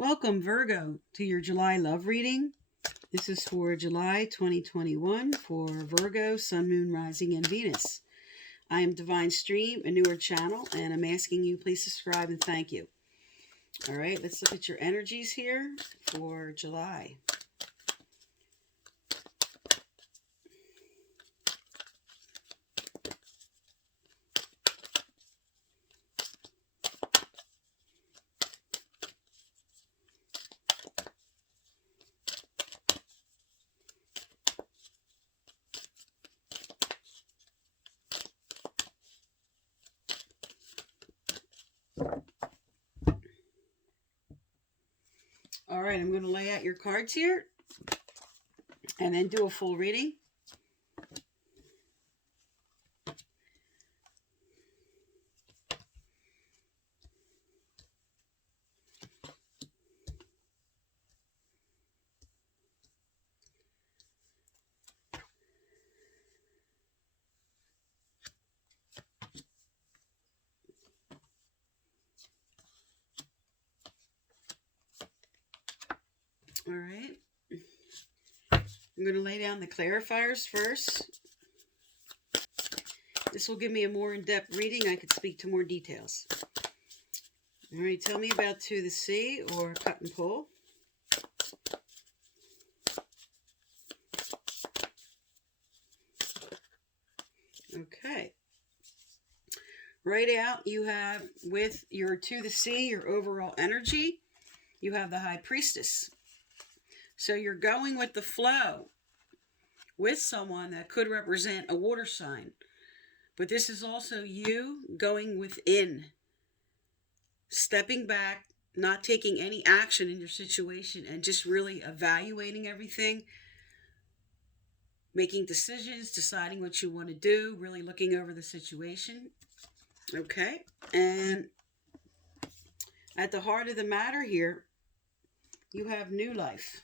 Welcome, Virgo, to your July love reading. This is for July 2021 for Virgo, Sun, Moon, Rising, and Venus. I am Divine Stream, a newer channel, and I'm asking you please subscribe and thank you. All right, let's look at your energies here for July. All right, I'm going to lay out your cards here and then do a full reading. All right. I'm going to lay down the clarifiers first. This will give me a more in-depth reading. I could speak to more details. All right, tell me about To the Sea or Cut and Pull. Okay. Right out, you have with your To the Sea, your overall energy, you have the High Priestess. So you're going with the flow with someone that could represent a water sign. But this is also you going within, stepping back, not taking any action in your situation, and just really evaluating everything, making decisions, deciding what you want to do, really looking over the situation. Okay, and at the heart of the matter here, you have new life.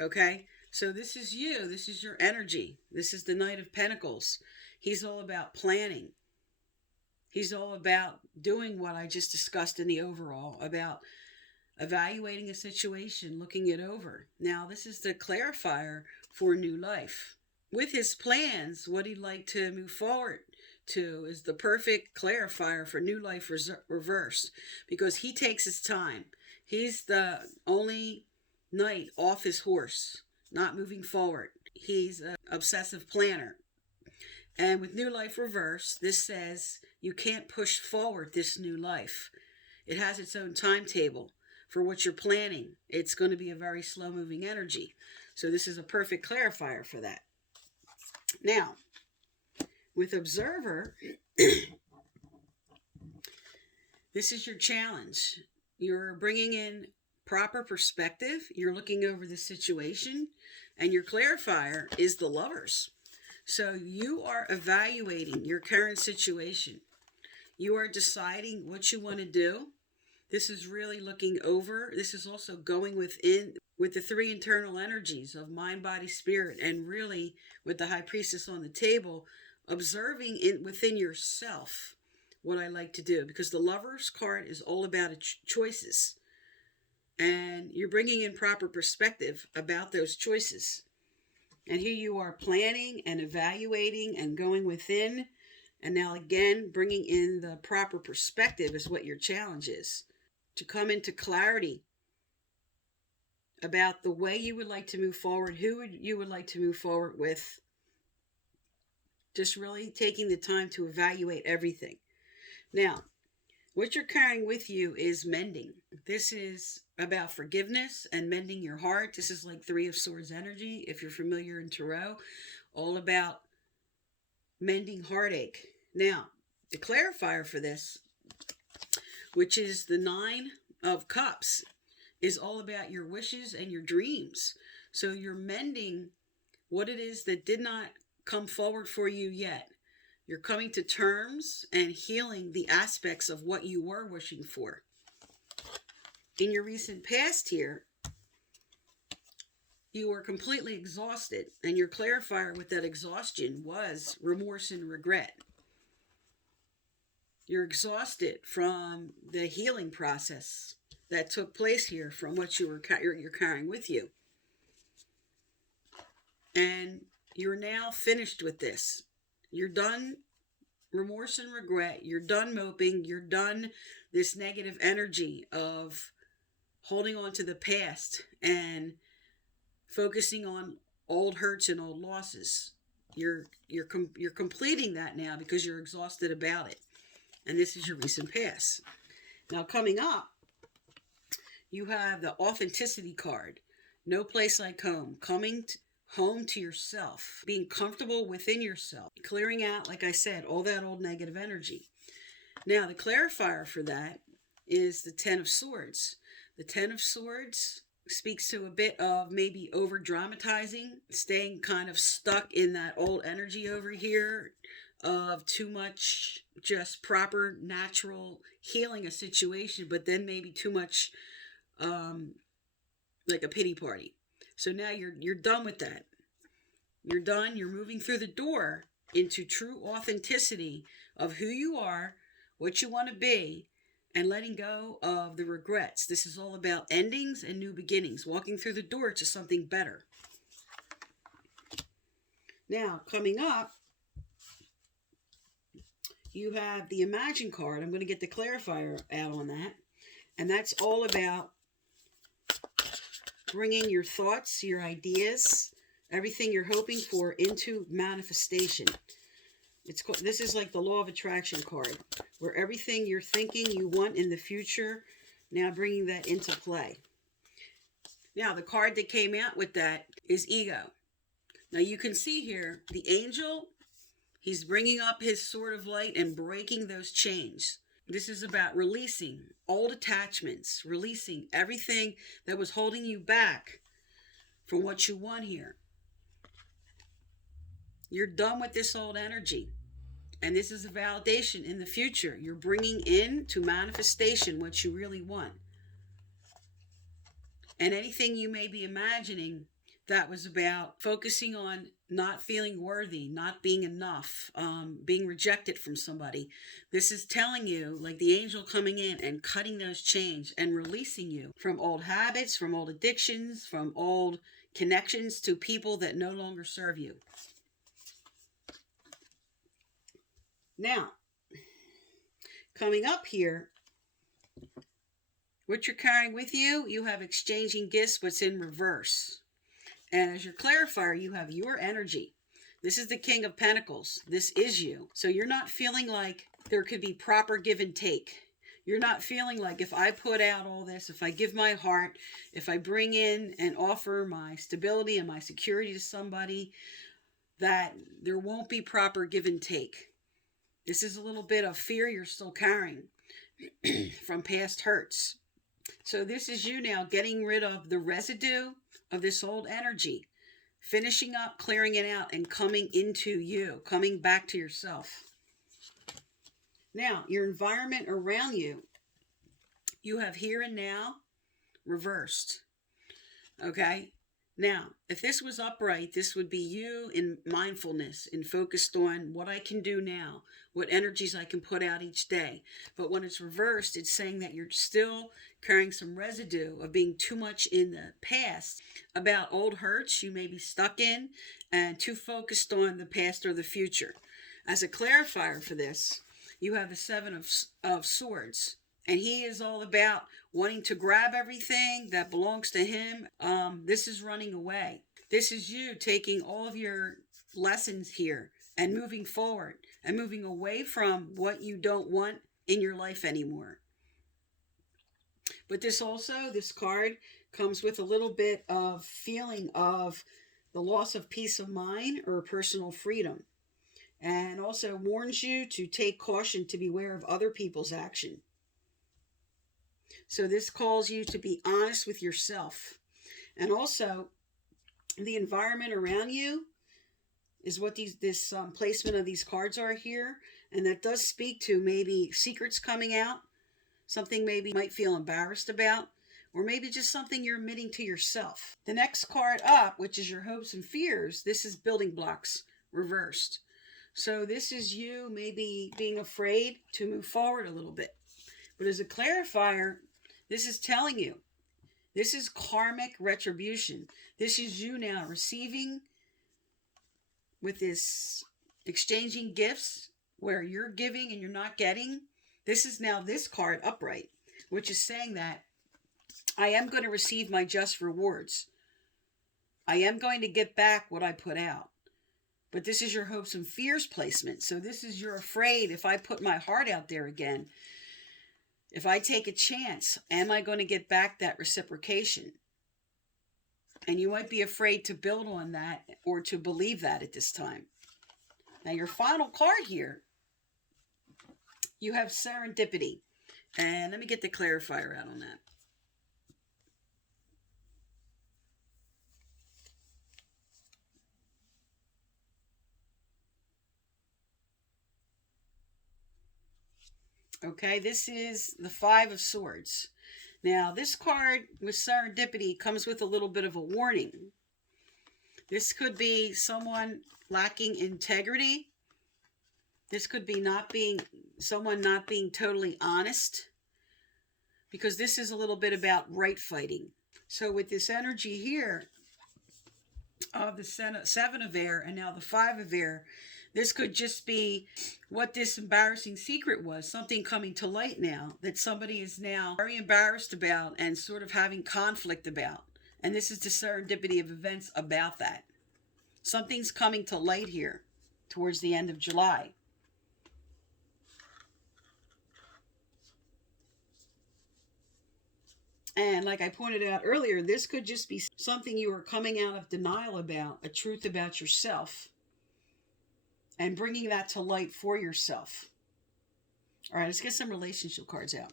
Okay, so this is you. This is your energy. This is the Knight of Pentacles. He's all about planning. He's all about doing what I just discussed in the overall, about evaluating a situation, looking it over. Now, this is the clarifier for new life. With his plans, what he'd like to move forward to is the perfect clarifier for new life reverse, because he takes his time. He's the only knight off his horse, not moving forward. He's an obsessive planner. And with new life reverse, this says you can't push forward this new life. It has its own timetable for what you're planning. It's going to be a very slow moving energy. So this is a perfect clarifier for that. Now, with Observer, this is your challenge. You're bringing in proper perspective. You're looking over the situation, and your clarifier is the Lovers. So you are evaluating your current situation. You are deciding what you want to do. This is really looking over. This is also going within with the three internal energies of mind, body, spirit, and really with the High Priestess on the table, observing within yourself what I like to do, because the Lovers card is all about choices. And you're bringing in proper perspective about those choices. And here you are planning and evaluating and going within. And now again, bringing in the proper perspective is what your challenge is. To come into clarity about the way you would like to move forward, you would like to move forward with. Just really taking the time to evaluate everything. Now, what you're carrying with you is mending. This is about forgiveness and mending your heart. This is like Three of Swords energy, if you're familiar in Tarot, all about mending heartache. Now, the clarifier for this, which is the Nine of Cups, is all about your wishes and your dreams. So you're mending what it is that did not come forward for you yet. You're coming to terms and healing the aspects of what you were wishing for. In your recent past here, you were completely exhausted, and your clarifier with that exhaustion was remorse and regret. You're exhausted from the healing process that took place here from what you're carrying with you. And you're now finished with this. You're done remorse and regret. You're done moping. You're done this negative energy of holding on to the past and focusing on old hurts and old losses. You're completing that now because you're exhausted about it. And this is your recent past. Now coming up, you have the authenticity card. No place like home. Coming home to yourself. Being comfortable within yourself. Clearing out, like I said, all that old negative energy. Now the clarifier for that is the Ten of Swords. The Ten of Swords speaks to a bit of maybe over dramatizing, staying kind of stuck in that old energy over here of too much just proper natural healing a situation, but then maybe too much like a pity party. So now you're done with that. You're done. You're moving through the door into true authenticity of who you are, what you want to be, and letting go of the regrets. This is all about endings and new beginnings, walking through the door to something better. Now, coming up, you have the Imagine card. I'm going to get the clarifier out on that. And that's all about bringing your thoughts, your ideas, everything you're hoping for into manifestation. This is like the law of attraction card, where everything you're thinking you want in the future, now bringing that into play. Now, the card that came out with that is Ego. Now, you can see here, the angel, he's bringing up his sword of light and breaking those chains. This is about releasing old attachments, releasing everything that was holding you back from what you want here. You're done with this old energy. And this is a validation in the future. You're bringing in to manifestation what you really want. And anything you may be imagining that was about focusing on not feeling worthy, not being enough, being rejected from somebody. This is telling you, like the angel coming in and cutting those chains and releasing you from old habits, from old addictions, from old connections to people that no longer serve you. Now, coming up here, what you're carrying with you, you have exchanging gifts, what's in reverse. And as your clarifier, you have your energy. This is the King of Pentacles. This is you. So you're not feeling like there could be proper give and take. You're not feeling like if I put out all this, if I give my heart, if I bring in and offer my stability and my security to somebody, that there won't be proper give and take. This is a little bit of fear you're still carrying from past hurts. So this is you now getting rid of the residue of this old energy, finishing up, clearing it out, and coming into you, coming back to yourself. Now, your environment around you, you have here and now reversed. Okay? Now, if this was upright, this would be you in mindfulness and focused on what I can do now, what energies I can put out each day. But when it's reversed, it's saying that you're still carrying some residue of being too much in the past about old hurts you may be stuck in and too focused on the past or the future. As a clarifier for this, you have the Seven of Swords. And he is all about wanting to grab everything that belongs to him. This is running away. This is you taking all of your lessons here and moving forward and moving away from what you don't want in your life anymore. But this card comes with a little bit of feeling of the loss of peace of mind or personal freedom. And also warns you to take caution to beware of other people's action. So this calls you to be honest with yourself. And also, the environment around you is what this placement of these cards are here. And that does speak to maybe secrets coming out, something maybe you might feel embarrassed about, or maybe just something you're admitting to yourself. The next card up, which is your hopes and fears, this is building blocks reversed. So this is you maybe being afraid to move forward a little bit. But as a clarifier, This is telling you, this is karmic retribution. This is you now receiving with this exchanging gifts where you're giving and you're not getting. This is now this card upright, which is saying that I am going to receive my just rewards. I am going to get back what I put out. But this is your hopes and fears placement. So this is you're afraid if I put my heart out there again, if I take a chance, am I going to get back that reciprocation? And you might be afraid to build on that or to believe that at this time. Now your final card here, you have serendipity. And let me get the clarifier out on that. Okay, this is the Five of Swords. Now, this card with serendipity comes with a little bit of a warning. This could be someone lacking integrity. This could be someone not being totally honest. Because this is a little bit about right fighting. So with this energy here of the Seven of Air and now the Five of Air, this could just be what this embarrassing secret was, something coming to light now that somebody is now very embarrassed about and sort of having conflict about. And this is the serendipity of events about that. Something's coming to light here towards the end of July. And like I pointed out earlier, this could just be something you are coming out of denial about, a truth about yourself. And bringing that to light for yourself. All right, let's get some relationship cards out.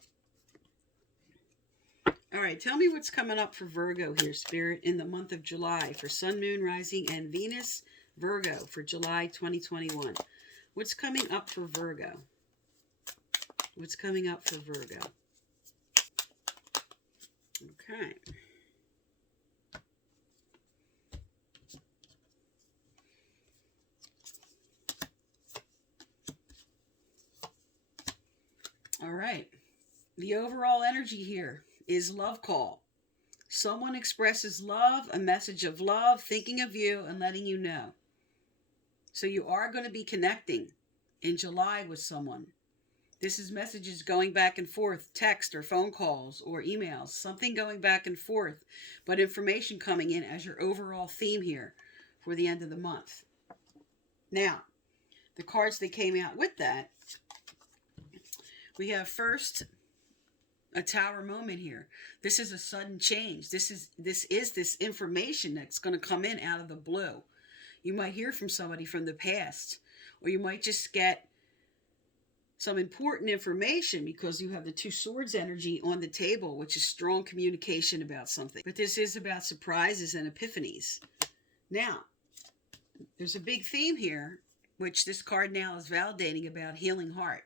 All right, tell me what's coming up for Virgo here, Spirit, in the month of July for Sun, Moon, Rising, and Venus. Virgo for July 2021. What's coming up for Virgo? What's coming up for Virgo? Okay. All right. The overall energy here is love call. Someone expresses love, a message of love, thinking of you and letting you know. So you are going to be connecting in July with someone. This is messages going back and forth, text or phone calls or emails, something going back and forth, but information coming in as your overall theme here for the end of the month. Now, the cards that came out with that, we have first a Tower moment here. This is a sudden change. This is this information that's going to come in out of the blue. You might hear from somebody from the past, or you might just get some important information because you have the Two Swords energy on the table, which is strong communication about something. But this is about surprises and epiphanies. Now, there's a big theme here, which this card now is validating about healing heart.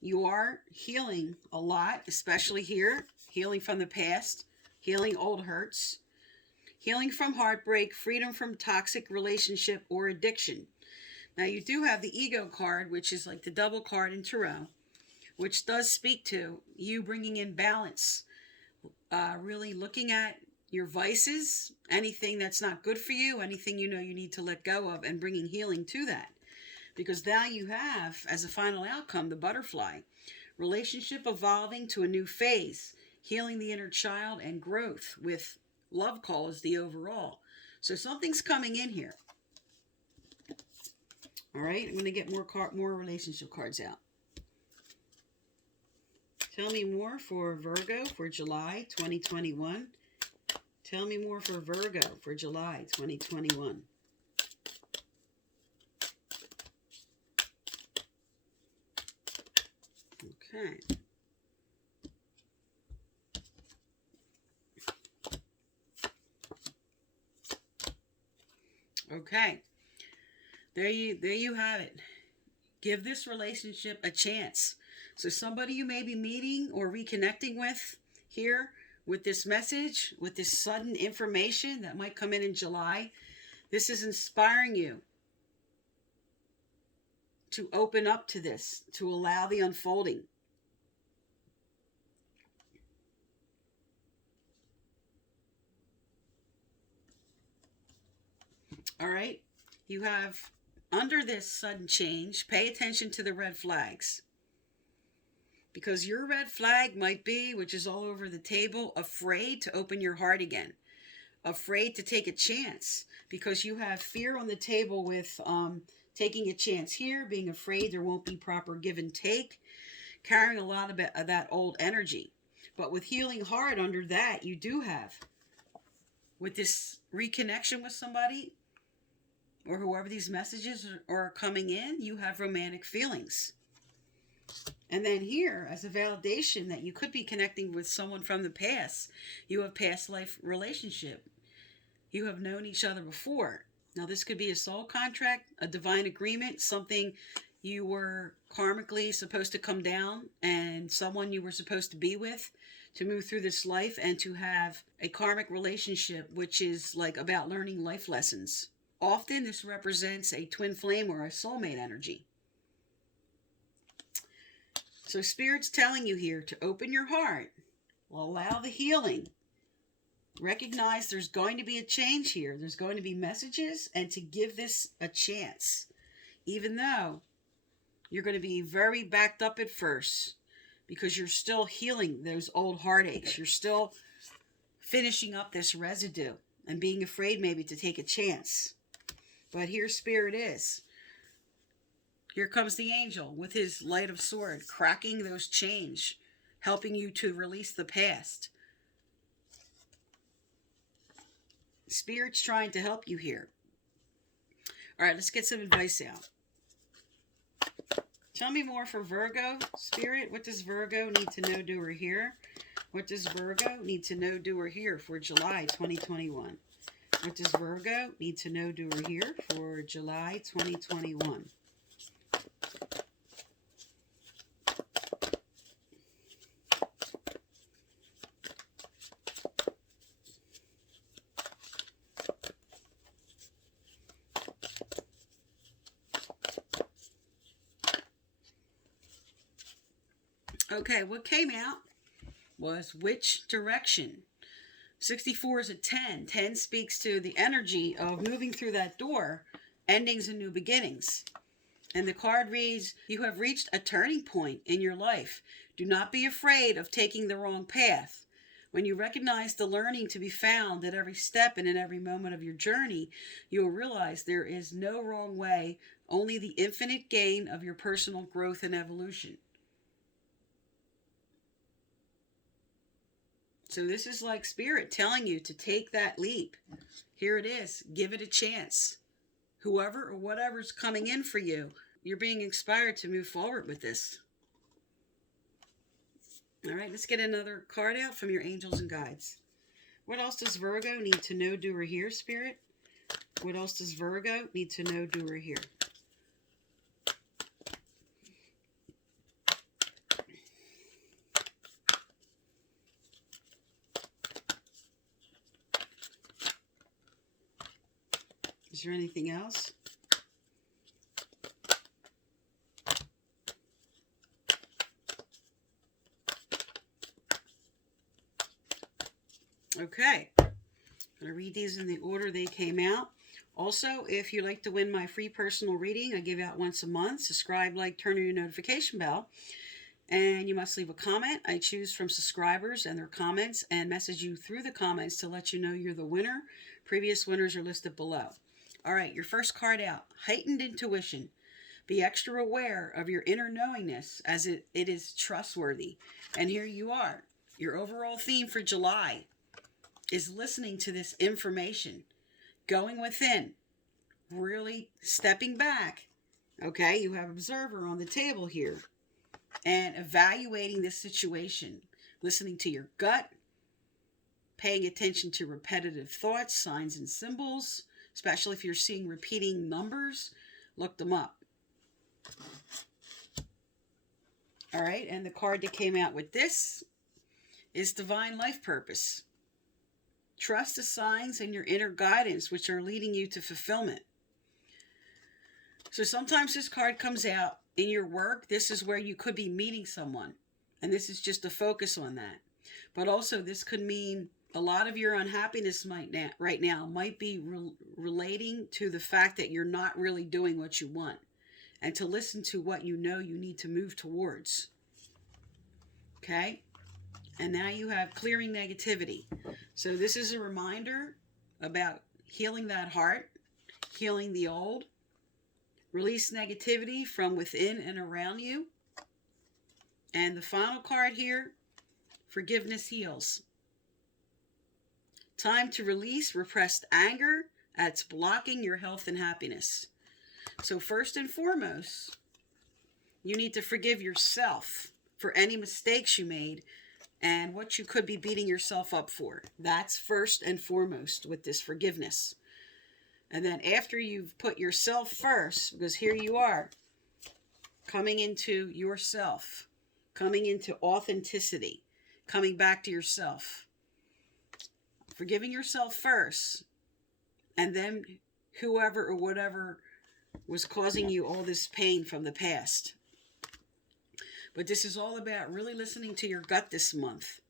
You are healing a lot, especially here. Healing from the past, healing old hurts, healing from heartbreak, freedom from toxic relationship or addiction. Now you do have the Ego card, which is like the double card in Tarot, which does speak to you bringing in balance, really looking at your vices, anything that's not good for you, anything you know you need to let go of, and bringing healing to that. Because now you have, as a final outcome, the butterfly. Relationship evolving to a new phase. Healing the inner child and growth with love call as the overall. So something's coming in here. All right, I'm going to get more relationship cards out. Tell me more for Virgo for July 2021. Tell me more for Virgo for July 2021. Okay. Okay. There you have it. Give this relationship a chance. So somebody you may be meeting or reconnecting with here with this message, with this sudden information that might come in July, this is inspiring you to open up to this, to allow the unfolding. All right? You have, under this sudden change, pay attention to the red flags. Because your red flag might be, which is all over the table, afraid to open your heart again. Afraid to take a chance. Because you have fear on the table with taking a chance here, being afraid there won't be proper give and take, carrying a lot of that old energy. But with healing heart under that, you do have, with this reconnection with somebody, or whoever these messages are coming in, you have romantic feelings. And then here, as a validation that you could be connecting with someone from the past, you have past life relationship. You have known each other before. Now, this could be a soul contract, a divine agreement, something you were karmically supposed to come down, and someone you were supposed to be with to move through this life and to have a karmic relationship, which is like about learning life lessons. Often this represents a twin flame or a soulmate energy. So Spirit's telling you here to open your heart, allow the healing, recognize there's going to be a change here. There's going to be messages, and to give this a chance. Even though you're going to be very backed up at first because you're still healing those old heartaches. You're still finishing up this residue and being afraid maybe to take a chance. But here Spirit is. Here comes the angel with his light of sword, cracking those chains, helping you to release the past. Spirit's trying to help you here. All right, let's get some advice out. Tell me more for Virgo, Spirit. What does Virgo need to know, do, or hear? What does Virgo need to know, do, or hear for July 2021? What does Virgo need to know, do, or hear for July 2021? Okay, what came out was which direction. 64 is a 10. 10 speaks to the energy of moving through that door, endings and new beginnings. And the card reads, you have reached a turning point in your life. Do not be afraid of taking the wrong path. When you recognize the learning to be found at every step and in every moment of your journey, you will realize there is no wrong way, only the infinite gain of your personal growth and evolution. So this is like Spirit telling you to take that leap. Here it is. Give it a chance. Whoever or whatever's coming in for you, you're being inspired to move forward with this. All right, let's get another card out from your angels and guides. What else does Virgo need to know, do, or hear, Spirit? What else does Virgo need to know, do, or hear? Is there anything else? Okay. I'm going to read these in the order they came out. Also, if you'd like to win my free personal reading, I give out once a month. Subscribe, like, turn on your notification bell. And you must leave a comment. I choose from subscribers and their comments and message you through the comments to let you know you're the winner. Previous winners are listed below. All right, your first card out, heightened intuition. Be extra aware of your inner knowingness as it is trustworthy. And here you are. Your overall theme for July is listening to this information, going within, really stepping back. Okay, you have observer on the table here and evaluating this situation, listening to your gut, paying attention to repetitive thoughts, signs, and symbols. Especially if you're seeing repeating numbers, look them up. All right, and the card that came out with this is Divine Life Purpose. Trust the signs and your inner guidance, which are leading you to fulfillment. So sometimes this card comes out in your work. This is where you could be meeting someone, and this is just a focus on that. But also this could mean A lot of your unhappiness right now might be relating to the fact that you're not really doing what you want, and to listen to what you know you need to move towards. Okay? And now you have clearing negativity. So this is a reminder about healing that heart, healing the old, release negativity from within and around you. And the final card here, forgiveness heals. Time to release repressed anger that's blocking your health and happiness. So first and foremost, you need to forgive yourself for any mistakes you made and what you could be beating yourself up for. That's first and foremost with this forgiveness. And then after you've put yourself first, because here you are, coming into yourself, coming into authenticity, coming back to yourself, forgiving yourself first, and then whoever or whatever was causing you all this pain from the past. But this is all about really listening to your gut this month.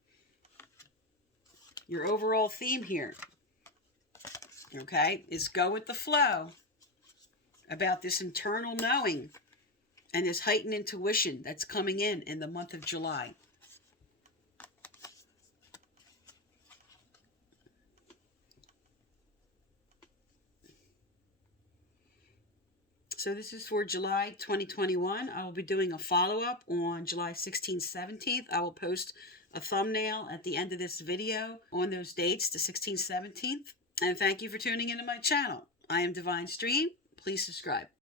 Your overall theme here, okay, is go with the flow, about this internal knowing and this heightened intuition that's coming in the month of July. So this is for July 2021. I will be doing a follow-up on July 16th, 17th. I will post a thumbnail at the end of this video on those dates, the 16th, 17th. And thank you for tuning into my channel. I am Divine Stream. Please subscribe.